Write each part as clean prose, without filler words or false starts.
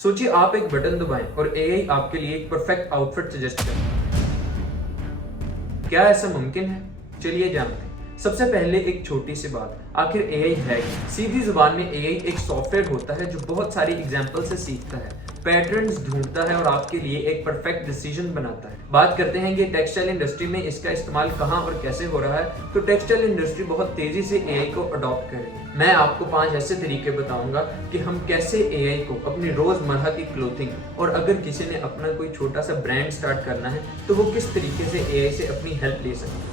सोचिए आप एक बटन दबाएं और एआई आपके लिए एक परफेक्ट आउटफिट सजेस्ट करे। क्या ऐसा मुमकिन है? चलिए जानते हैं। सबसे पहले एक छोटी सी बात, आखिर एआई है क्या? सीधी जुबान में एआई एक सॉफ्टवेयर होता है जो बहुत सारी एग्जाम्पल से सीखता है, पैटर्न्स ढूंढता है और आपके लिए एक परफेक्ट डिसीजन बनाता है। बात करते हैं कि टेक्सटाइल इंडस्ट्री में इसका इस्तेमाल कहां और कैसे हो रहा है, तो टेक्सटाइल इंडस्ट्री बहुत तेजी से एआई को अडॉप्ट कर रही है। मैं आपको 5 ऐसे तरीके बताऊंगा कि हम कैसे एआई को अपनी रोजमर्रा की क्लोथिंग और अगर किसी ने अपना कोई छोटा सा ब्रांड स्टार्ट करना है तो वो किस तरीके से एआई से अपनी हेल्प ले सकते हैं।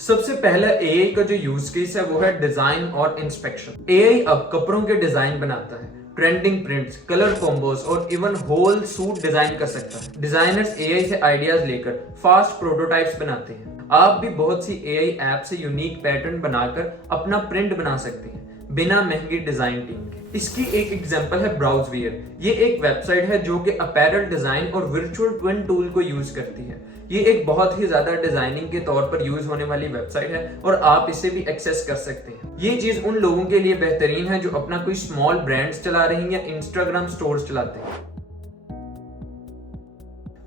सबसे पहला एआई का जो यूज केस है वो है डिजाइन और इंस्पेक्शन। एआई अब कपड़ों के डिजाइन बनाता है, ट्रेंडिंग प्रिंट्स, कलर कॉम्बोस और इवन होल सूट डिजाइन कर सकता है। डिजाइनर्स एआई से आइडियाज लेकर फास्ट प्रोटोटाइप्स बनाते हैं। आप भी बहुत सी एआई ऐप से यूनिक पैटर्न बनाकर अपना प्रिंट बना सकते हैं बिना महंगी डिजाइन टीम के। इसकी एक एग्जांपल है ब्राउजवियर। ये एक वेबसाइट है जो कि अपैरल डिजाइन और वर्चुअल ट्विन टूल को यूज करती है। ये एक बहुत ही ज्यादा डिजाइनिंग के तौर पर यूज होने वाली वेबसाइट है और आप इसे भी एक्सेस कर सकते हैं। ये चीज उन लोगों के लिए बेहतरीन है जो अपना कोई स्मॉल ब्रांड्स चला रहे हैं या इंस्टाग्राम स्टोर्स चलाते हैं।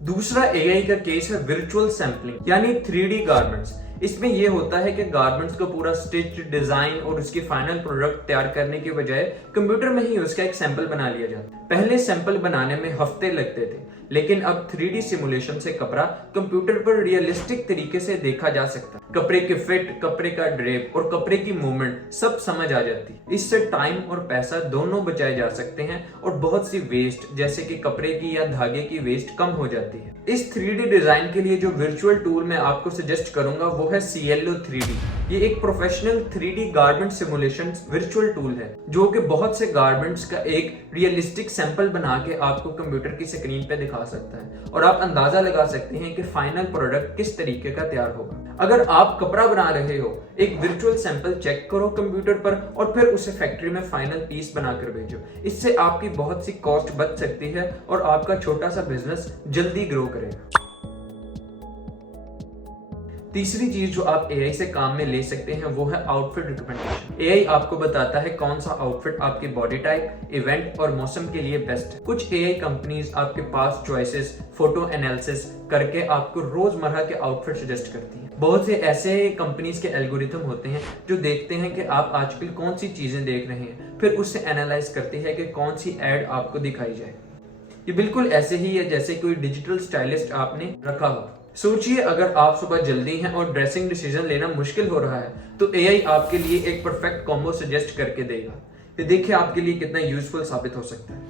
दूसरा एआई का केस है वर्चुअल सैम्पलिंग यानी 3D गारमेंट्स। इसमें यह होता है कि गारमेंट्स को पूरा स्टिच, डिजाइन और उसकी फाइनल प्रोडक्ट तैयार करने के बजाय कंप्यूटर में ही उसका एक सैंपल बना लिया जाता है। पहले सैंपल बनाने में हफ्ते लगते थे, लेकिन अब 3D सिमुलेशन से कपड़ा कंप्यूटर पर रियलिस्टिक तरीके से देखा जा सकता है। कपड़े के फिट, कपड़े का ड्रेप और कपड़े की मूवमेंट सब समझ आ जाती है। इससे टाइम और पैसा दोनों बचाए जा सकते हैं और बहुत सी वेस्ट जैसे कि कपड़े की या धागे की वेस्ट कम हो जाती है। इस 3D डिजाइन के लिए जो वर्चुअल टूल मैं आपको सजेस्ट करूंगा वो है Cielo 3D। ये एक professional 3D garment simulation virtual tool है जो कि बहुत से गारमेंट्स का एक रियलिस्टिक सैंपल बना के आपको कंप्यूटर की स्क्रीन पे दिखा सकता है और आप अंदाजा लगा सकते हैं कि फाइनल प्रोडक्ट किस तरीके का तैयार होगा। अगर आप कपड़ा बना रहे हो, एक वर्चुअल सैंपल चेक करो कंप्यूटर पर और फिर उसे फैक्ट्री में फाइनल पीस बनाकर भेजो। इससे आपकी बहुत सी कॉस्ट बच सकती है और आपका छोटा सा बिजनेस जल्दी ग्रो करेगा। तीसरी चीज जो आप एआई से काम में ले सकते हैं वो है आउटफिट रिकमेंडेशन। एआई आपको बताता है कौन सा आउटफिट आपकी बॉडी टाइप, इवेंट और मौसम के लिए बेस्ट है। कुछ एआई कंपनीज आपके पास चॉइसेस, फोटो एनालिसिस करके आपको रोजमर्रा के आउटफिट सजेस्ट करती हैं। बहुत से ऐसे कंपनीज के एल्गोरिथम होते हैं जो देखते हैं कि आप आजकल कौन सी चीजें देख रहे हैं, फिर उससे एनालाइज करती है कि कौन सी एड आपको दिखाई जाए। ये बिल्कुल ऐसे ही है जैसे कोई डिजिटल स्टाइलिस्ट आपने रखा हो। सोचिए अगर आप सुबह जल्दी हैं और ड्रेसिंग डिसीजन लेना मुश्किल हो रहा है तो एआई आपके लिए एक परफेक्ट कॉम्बो सजेस्ट करके देगा। ये देखिए आपके लिए कितना यूजफुल साबित हो सकता है।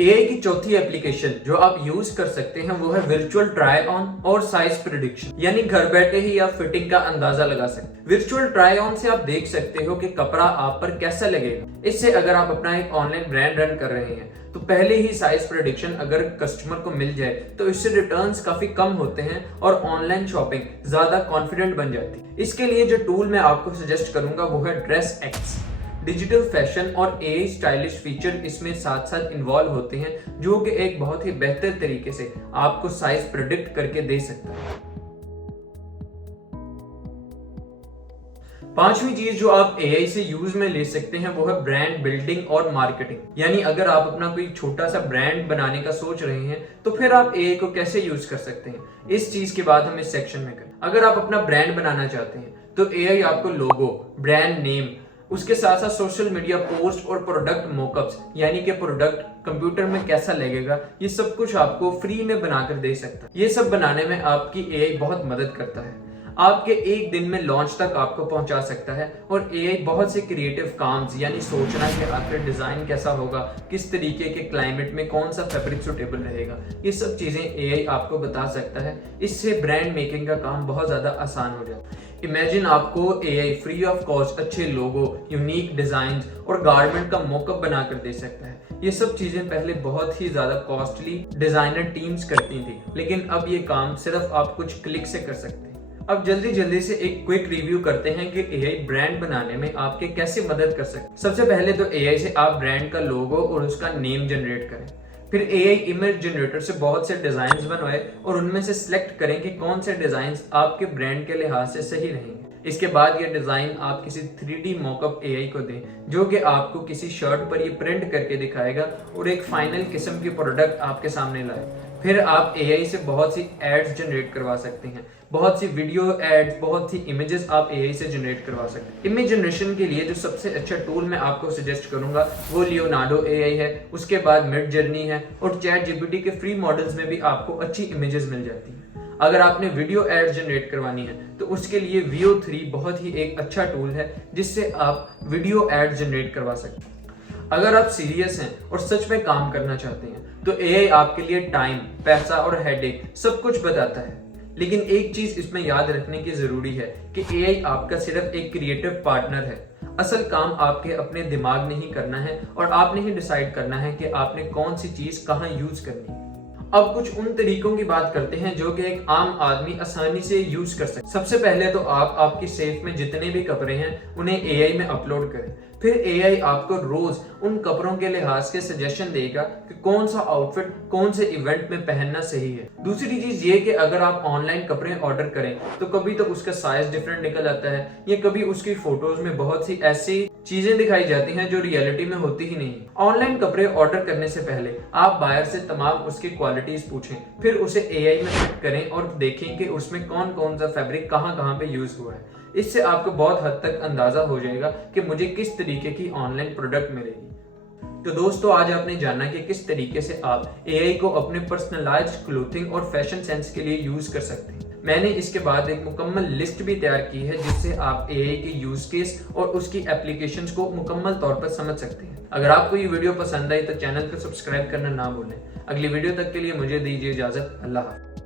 एआई की चौथी एप्लीकेशन जो आप यूज कर सकते हैं वो है वर्चुअल ट्राई ऑन और साइज प्रेडिक्शन, यानी घर बैठे ही आप फिटिंग का अंदाजा लगा सकते हैं। वर्चुअल ट्राई ऑन से आप देख सकते हो कि कपड़ा आप पर कैसा लगेगा। इससे अगर आप अपना एक ऑनलाइन ब्रांड रन कर रहे हैं तो पहले ही साइज प्रेडिक्शन अगर कस्टमर को मिल जाए तो इससे रिटर्न्स काफी कम होते हैं और ऑनलाइन शॉपिंग ज्यादा कॉन्फिडेंट बन जाती है। इसके लिए जो टूल मैं आपको सजेस्ट करूंगा वो है ड्रेस एक्स। डिजिटल फैशन और एआई स्टाइलिश फीचर इसमें साथ साथ इन्वॉल्व होते हैं जो कि एक बहुत ही बेहतर तरीके से आपको साइज प्रेडिक्ट करके दे सकता है। पांचवी चीज जो आप एआई से यूज में ले सकते हैं वो है ब्रांड बिल्डिंग और मार्केटिंग। यानी अगर आप अपना कोई छोटा सा ब्रांड बनाने का सोच रहे हैं तो फिर आप एआई को कैसे यूज कर सकते हैं, इस चीज के बाद हम इस सेक्शन में करें। अगर आप अपना ब्रांड बनाना चाहते हैं तो एआई आपको लोगो, ब्रांड नेम, उसके साथ साथ सोशल मीडिया पोस्ट और प्रोडक्ट मोकअप्स यानी कि प्रोडक्ट कंप्यूटर में कैसा लगेगा, ये सब कुछ आपको फ्री में बनाकर दे सकता है। ये सब बनाने में आपकी एआई बहुत मदद करता है। आपके एक दिन में लॉन्च तक आपको पहुंचा सकता है और एआई बहुत से क्रिएटिव काम्स यानी सोचना कि आखिर डिजाइन कैसा होगा, किस तरीके के क्लाइमेट में कौन सा फैब्रिक सुटेबल रहेगा, ये सब चीजें एआई आपको बता सकता है। इससे ब्रांड मेकिंग का काम बहुत ज्यादा आसान हो जाता है। इमेजिन आपको एआई फ्री ऑफ कॉस्ट अच्छे लोगो, यूनिक डिजाइन और गारमेंट का मोकअप बनाकर दे सकता है। ये सब चीजें पहले बहुत ही ज्यादा कॉस्टली डिजाइनर टीम्स करती थी, लेकिन अब ये काम सिर्फ आप कुछ क्लिक से कर सकते हैं। अब जल्दी से एक क्विक रिव्यू करते हैं कि एआई ब्रांड बनाने में आपके कैसे मदद कर सकते हैं। सबसे पहले तो एआई से आप ब्रांड का लोगो और उसका नेम जनरेट करें। फिर एआई इमेज जनरेटर से बहुत से डिजाइन्स बनवाए और उनमें से सिलेक्ट करें कि कौन से डिजाइन्स आपके ब्रांड के लिहाज से सही रहेंगे। इसके बाद ये डिजाइन आप किसी 3D मॉकअप एआई को दें जो कि आपको किसी शर्ट पर ये प्रिंट करके दिखाएगा और एक फाइनल किस्म की प्रोडक्ट आपके सामने लाए। फिर आप एआई से बहुत सी एड्स जनरेट करवा सकते हैं, बहुत सी वीडियो एड्स, बहुत सी इमेजेस आप एआई से जनरेट करवा सकते हैं। इमेज जनरेशन के लिए जो सबसे अच्छा टूल मैं आपको सजेस्ट करूंगा वो लियोनार्डो एआई है, उसके बाद मिड जर्नी है और चैट जीपीटी के फ्री मॉडल्स में भी आपको अच्छी इमेजेस मिल जाती हैं। अगर आपने वीडियो एड्स जनरेट करवानी है तो उसके लिए VO3 बहुत ही एक अच्छा टूल है जिससे आप वीडियो एड्स जनरेट करवा सकते हैं। अगर आप सीरियस हैं और सच में काम करना चाहते हैं तो एआई आपके लिए टाइम, पैसा और हेडेक सब कुछ बताता है। लेकिन एक चीज इसमें याद रखने की जरूरी है कि एआई आपका सिर्फ एक क्रिएटिव पार्टनर है। असल काम आपके अपने दिमाग ने ही करना है और आपने ही डिसाइड करना है कि आपने कौन सी चीज कहाँ यूज करनी है। अब कुछ उन तरीकों की बात करते हैं जो कि एक आम आदमी आसानी से यूज कर सकते। सबसे पहले तो आप आपकी सेफ में जितने भी कपड़े हैं उन्हें एआई में अपलोड करें। फिर एआई आपको रोज उन कपड़ों के लिहाज के सजेशन देगा कि कौन सा आउटफिट कौन से इवेंट में पहनना सही है। दूसरी चीज ये कि अगर आप ऑनलाइन कपड़े ऑर्डर करें तो कभी तो उसका साइज डिफरेंट निकल आता है या कभी उसकी फोटोज में बहुत सी ऐसी चीजें दिखाई जाती हैं जो रियलिटी में होती ही नहीं। ऑनलाइन कपड़े ऑर्डर करने से पहले आप बायर से तमाम उसकी क्वालिटीज पूछें, फिर उसे एआई में फिट करें और देखें कि उसमें कौन कौन सा फैब्रिक कहाँ कहाँ पे यूज हुआ है। इससे आपको बहुत हद तक अंदाजा हो जाएगा कि मुझे किस तरीके की ऑनलाइन प्रोडक्ट मिलेगी। तो दोस्तों आज आपने जाना कि किस तरीके से आप एआई को अपने पर्सनलाइज्ड क्लोथिंग और फैशन सेंस के लिए यूज कर सकते हैं। मैंने इसके बाद एक मुकम्मल लिस्ट भी तैयार की है जिससे आप एआई के यूज केस और उसकी एप्लीकेशंस को मुकम्मल तौर पर समझ सकते हैं। अगर आपको ये वीडियो पसंद आई तो चैनल को सब्सक्राइब करना ना भूलें। अगली वीडियो तक के लिए मुझे दीजिए इजाजत। अल्लाह हाफ़िज़।